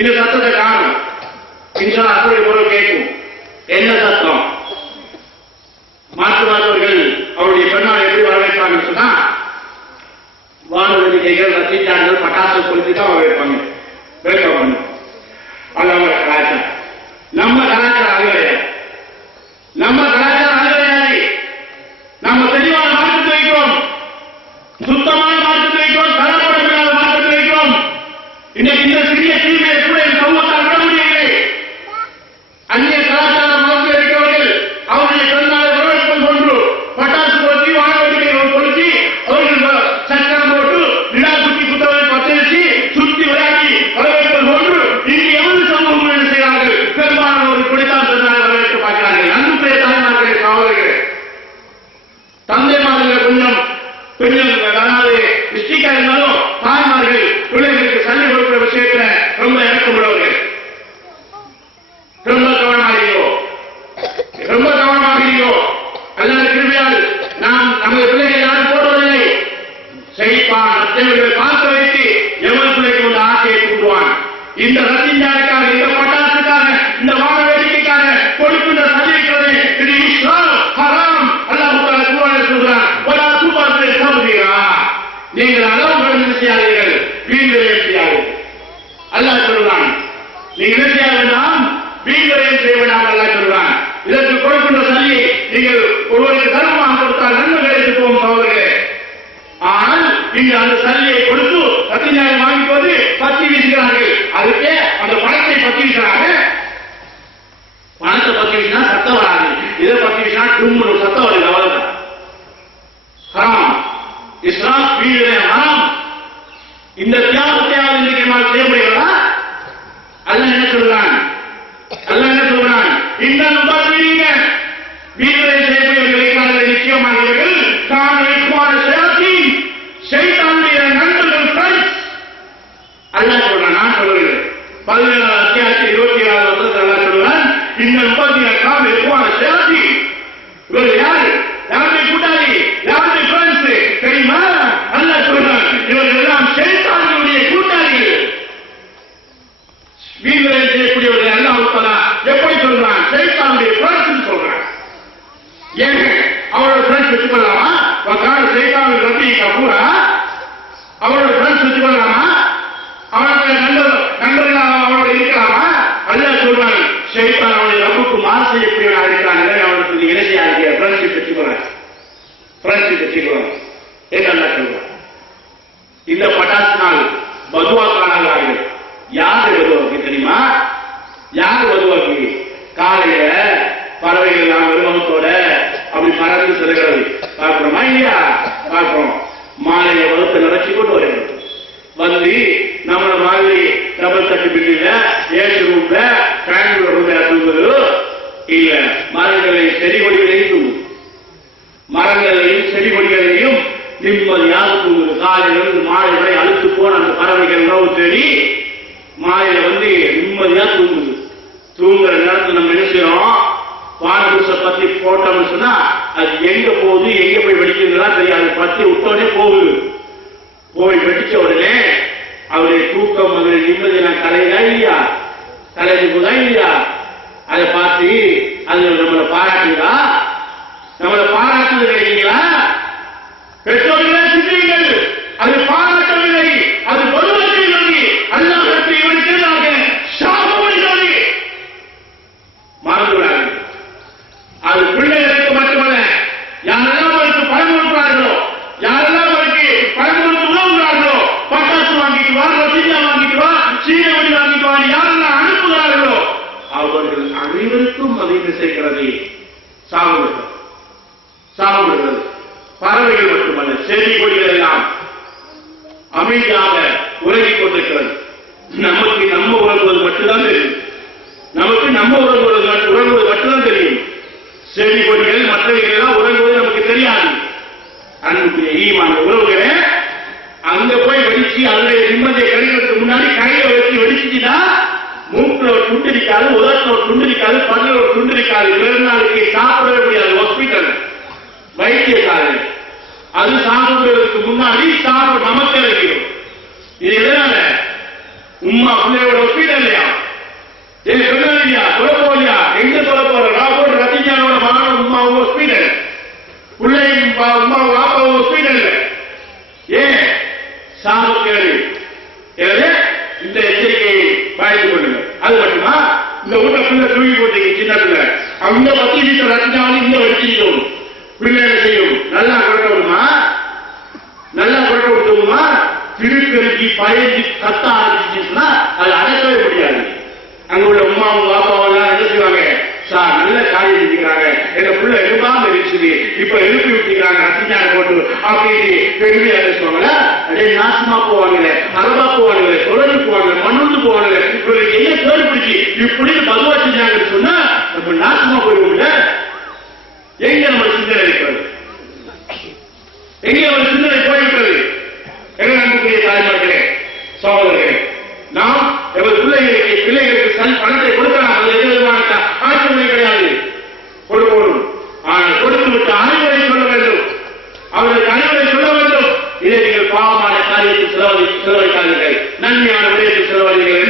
இந்த சத்தத்தை காணும். இன்ஷா அப்படி பொருள் கேட்கும். என்ன சத்தம்? மாற்றுவாதவர்கள் அவருடைய பெண்ணால் எப்படி வரவேற்பாங்கன்னு சொன்னா, வானொலி கைகள் ரசித்தார்கள் பட்டாசு கொளுத்தி தான் வரவேற்பாங்க. வெல்கம் பண்ணும். அது அவங்க கலாச்சாரம். நம்ம கலாச்சாரம் அது கிடையாது. நம்ம கலாச்சாரம் அது கிடையாது. நம்ம தெளிவான மாற்றத்தை வைக்கிறோம், சுத்தமான மாற்றத்தை வைக்கிறோம், கலப்படமில்லாத மாற்றத்தை வைக்கிறோம். இன்னைக்கு இந்த சிறிய தீமையை கூட இந்த சமூகத்தால் விட முடியவில்லை. அந்நிய கலாச்சாரம் வளர்ந்து இருக்கிறவர்கள் அவருடைய பிறந்தாலை வரவேற்பது போன்று பட்டாசு கொளுத்தி வானொலிகள் கொளுத்தி அவர்கள் சக்கரம் போட்டு விழா குத்தி குத்தவை பத்திரிச்சு சுத்தி விளையாடி வரவேற்பது போன்று இங்கு எவ்வளவு சமூகம் என்ன செய்கிறார்கள்? பெரும்பாலானவர்கள் குடித்தான் பிறந்தாலை வரவேற்க பார்க்கிறார்கள். அன்புடைய தாய்மார்களே, காவலர்கள், தந்தைமார்கள் கொஞ்சம் பெண்கள் அதாவது டிஸ்ட்ரிக்டா இருந்தாலும் தாய்மார்கள் பிள்ளைகளுக்கு சல்லி கொடுக்கிற விஷயத்துல ரொம்ப இறக்கமுள்ளவர்கள். ரொம்ப கவனமாகிறீரோ அல்லது கிருமியால் நாம் நமது பிள்ளைகளை யாரும் போடுவதில்லை. செய்ப்பான் மற்றவர்கள் பார்க்க வைத்து எவன் பிள்ளைக்கு ஒரு ஆசையை தூண்டுவான். இந்த ரத்திஞ்சாருக்காக, இந்த பட்டாசுக்காக, இந்த வான வேடிக்கைக்காக கொடுக்கின்ற சதிக்கிறது இது இஸ்லாம் ஹராம். அல்லாஹ் குர்ஆனில் சொல்றான், வலா துபாத்து சௌதியா, நீங்கள் அளவு கடந்து செய்யாதீர்கள், வீண்களை செய்யாதீர்கள். அல்லாஹ் சொல்றான், நீங்கள் என்ன செய்ய வேண்டாம், வீண்களை செய்ய வேண்டாம். அல்லாஹ் சொல்றான், இதற்கு கொடுக்கின்ற சதியை நீங்கள் ஒருவருக்கு தர்மமாக கொடுத்தால் நன்மை கிடைத்து போகும் சகோதரர்களே. ஆனால் இங்கு அந்த சல்லியை கொடுத்து ரத்திஞ்சாயம் வாங்கிப்போது பத்தி வீசுகிறார்கள். அதுக்கே அந்த பணத்தை பத்தி வீசுறாங்க. பணத்தை பத்தி வீசினா சத்தம் வராது, இதை பத்தி வீசினா தும்முன்னு சத்தம் வருது. அவ்வளவுதான். ஹராம். இஸ்லாம் வீடு ஹராம். இந்த தியாகத்தையாவது இன்றைக்கு நம்மால் செய்ய முடியுங்களா? அல்லாஹ் என்ன சொல்றான்? இந்த நம்பாதீங்க, வீடுகளை செய்யக்கூடியவர்களை நிச்சயமானவர்கள் காண சைத்தானுடைய நண்பர்கள் ஃப்ரெண்ட்ஸ். அல்லாஹ் சொல்றான், நான் சொல்லுகிறேன் 17 அத்தியாயத்தில் 27 வருஷத்தில் அல்லாஹ் சொல்றான், இந்த நம்பாதீங்க காண சேத்தி. இவர்கள் யாரு? யாருடைய கூட்டாளி, யாருடைய ஃப்ரெண்ட்ஸ் தெரியுமா? அல்லாஹ் சொல்றான், இவர்கள் எல்லாம் சைத்தானுடைய கூட்டாளிகள். வீடுகளை செய்யக்கூடியவர்கள் அல்லாஹ் தஆலா எப்படி சொல்றான்? சைத்தானுடைய ஃப்ரெண்ட்ஸ் சொல்றான். ஏன் அவரோட ஃப்ரெண்ட்ஸ் வச்சுக்கொள்ளலாமா? வகான சைத்தானுடைய ரப்பி கபூரா, அவரோட ஃப்ரெண்ட்ஸ் வச்சுக்கொள்ளலாமா? அவனுடைய நண்பர்களாக அவரோட இருக்கலாமா? அல்லாஹ் சொல்றான், சைத்தான் அவனுடைய ரப்புக்கு மாறு செய்யக்கூடியவனாக இருக்கிறான். அவனுக்கு இணையா இருக்க ஃப்ரெண்ட்ஷிப் வச்சுக்கிறான். என்று அல்லாஹ் சொல்றான். இந்த பட்டாசினால் பதுவாக்கானார்கள். யாரு வருவாங்க தெரியுமா? யாரு வருவாங்க? காலையில பறவைகள் நாம் விருப்பத்தோட அப்படி பறந்து செல்கிறது பார்க்கிறோமா இல்லையா? பார்க்கிறோம். மாலையை வகுத்து நடத்தி கொண்டு வருகிறது. வந்து நம்மள மாதிரி டபுள் தட்டு பில்லில ஏசி ரூம்ல பெங்களூர் ரூம்ல தூங்குது இல்ல, மரங்களையும் செடி கொடிகளையும் தூங்குது. மரங்களையும் செடி கொடிகளையும் நிம்மதியாக தூங்குது. காலையிலிருந்து மாலை வரை அழுத்து போன அந்த பறவைகள் உணவு தேடி மாலையில வந்து நிம்மதியா தூங்குது. தூங்குற நேரத்தில் நம்ம என்ன செய்யறோம்? வானபுருஷ பத்தி போட்டோம்னு சொன்னா அது எங்க போகுது, எங்க போய் வெடிக்கிறதுலாம் தெரியாது. பத்தி விட்டோடனே போகுது. போய் வெடிச்ச உடனே அவருடைய தூக்கம், அவருடைய நிம்மதி நான் கலையா இல்லையா, கலைஞ்சு போதா இல்லையா, அதை பார்த்து அது நம்மளை பாராட்டுதா? நம்மளை பாராட்டுவது இல்லைங்களா? பெற்றோர்களே சிந்தியுங்கள், அது பாராட்டவில்லை, அது பொதுவற்றில்லை. அல்லாஹ்வுக்கு இவனுக்கு சாபமில்லை. மறந்துவிடாது. அது பிள்ளைகளுக்கு மட்டுமல்ல, யாரெல்லாம் அவருக்கு பணம் கொடுக்கிறார்களோ, யாரெல்லாம் அவருக்கு பணம் கொடுத்து உணவுகிறார்களோ, பட்டாசு வாங்கிட்டு வா, ரசிகா வாங்கிட்டு வா, சீனவடி வாங்கிட்டு வா, யாரெல்லாம் அனுப்புகிறார்களோ அவர்கள் அனைவருக்கும் அதை செய்கிறது. சாப்பிடுகிறது. பறவைகள் மட்டுமல்ல, செடி கொடிகள் எல்லாம் அமைதியாக உறங்கிக் கொண்டிருக்கிறது. நமக்கு நம்ம உறங்குவது மட்டும்தான் தெரியும். நமக்கு நம்ம உறங்குவது மட்டும்தான் தெரியும். செடி கொடிகள் மற்றவைகள் எல்லாம் உறங்குவது நமக்கு தெரியாது. அன்புக்குரிய ஈமான உறவுகளே, அங்க போய் வெடிச்சு அதனுடைய நிம்மதியை கிடைக்கிறதுக்கு முன்னாடி கையில வச்சு வெடிச்சுட்டா மூக்குல ஒரு துண்டிருக்காது, உதட்டில் ஒரு துண்டிருக்காது, பல்ல ஒரு துண்டிருக்காது. 2 நாளைக்கு சாப்பிடவே முடியாது. ஹாஸ்பிட்டல் வைத்தியக்காரர் அது சாப்பிடுவதற்கு முன்னாடி நமக்கு இருக்கிறோம். இது எதனால? உம்மா பிள்ளையோட ஒப்பீடு இல்லையா? ஏன் சொன்னா சொல்ல போலியா? எங்க சொல்ல போற? ராகுல் ரத்திஞானோட மகனோட உம்மாவும் ஒப்பீடு, பிள்ளையும் உமாவும் வாப்பாவும் ஒப்பீடு இல்லை. ஏன் சாமக்கேடு? எனவே இந்த எச்சரிக்கையை பாய்ந்து கொள்ளுங்க. அது மட்டுமா, இந்த ஊட்ட பிள்ளை தூக்கி போட்டீங்க, சின்ன பிள்ளை அந்த 10 லிட்டர் ரத்தினாலும் இந்த வச்சுக்கணும். பிள்ளை என்ன செய்யும்? நல்லா குறைக்கணுமா? நல்லா குறைக்க விட்டுமா? திருக்கருக்கி பயந்து கத்த ஆரம்பிச்சுன்னா அது அடக்கவே முடியாது. அங்க உள்ள உமாவும் பாப்பாவும் எல்லாம் என்ன செய்வாங்க? சார் நல்ல காரியம் செஞ்சுக்கிறாங்க, எங்க பிள்ளை எழுப்பாம இருக்குது, இப்ப எழுப்பி விட்டுக்கிறாங்க ரத்திஞான போட்டு அப்படின்னு பெருமையா பேசுவாங்களா? அதே நாசமா போவாங்களே, அரபா போவாங்களே, தொடர்ந்து போவாங்க, மண்ணுந்து போவாங்களே, இவங்களுக்கு என்ன பேர் பிடிச்சி இப்படின்னு பதுவா செஞ்சாங்கன்னு சொன்னா நம்ம நாசமா போயிடுவோம்ல. எங்க நம்ம சிந்தனை இருக்கிறது? எங்க நம்ம சிந்தனை போய்விட்டது? எங்க அன்புக்குரிய தாய்மார்களே, சகோதரர்களே, நாம் எங்கள் பிள்ளைகளுக்கு பணத்தை கொடுக்கலாம், அது எந்த விதமான ஆட்சேபனை கிடையாது, கொடுக்கணும். ஆனால் கொடுத்து விட்டு அறிவுரை சொல்ல வேண்டும், அவர்களுக்கு அறிவுரை சொல்ல வேண்டும். இதை நீங்கள் பாவமான காரியத்தில் செலவழிக்காதீர்கள், நன்மையான விடயத்தில் செலவழிங்கள்.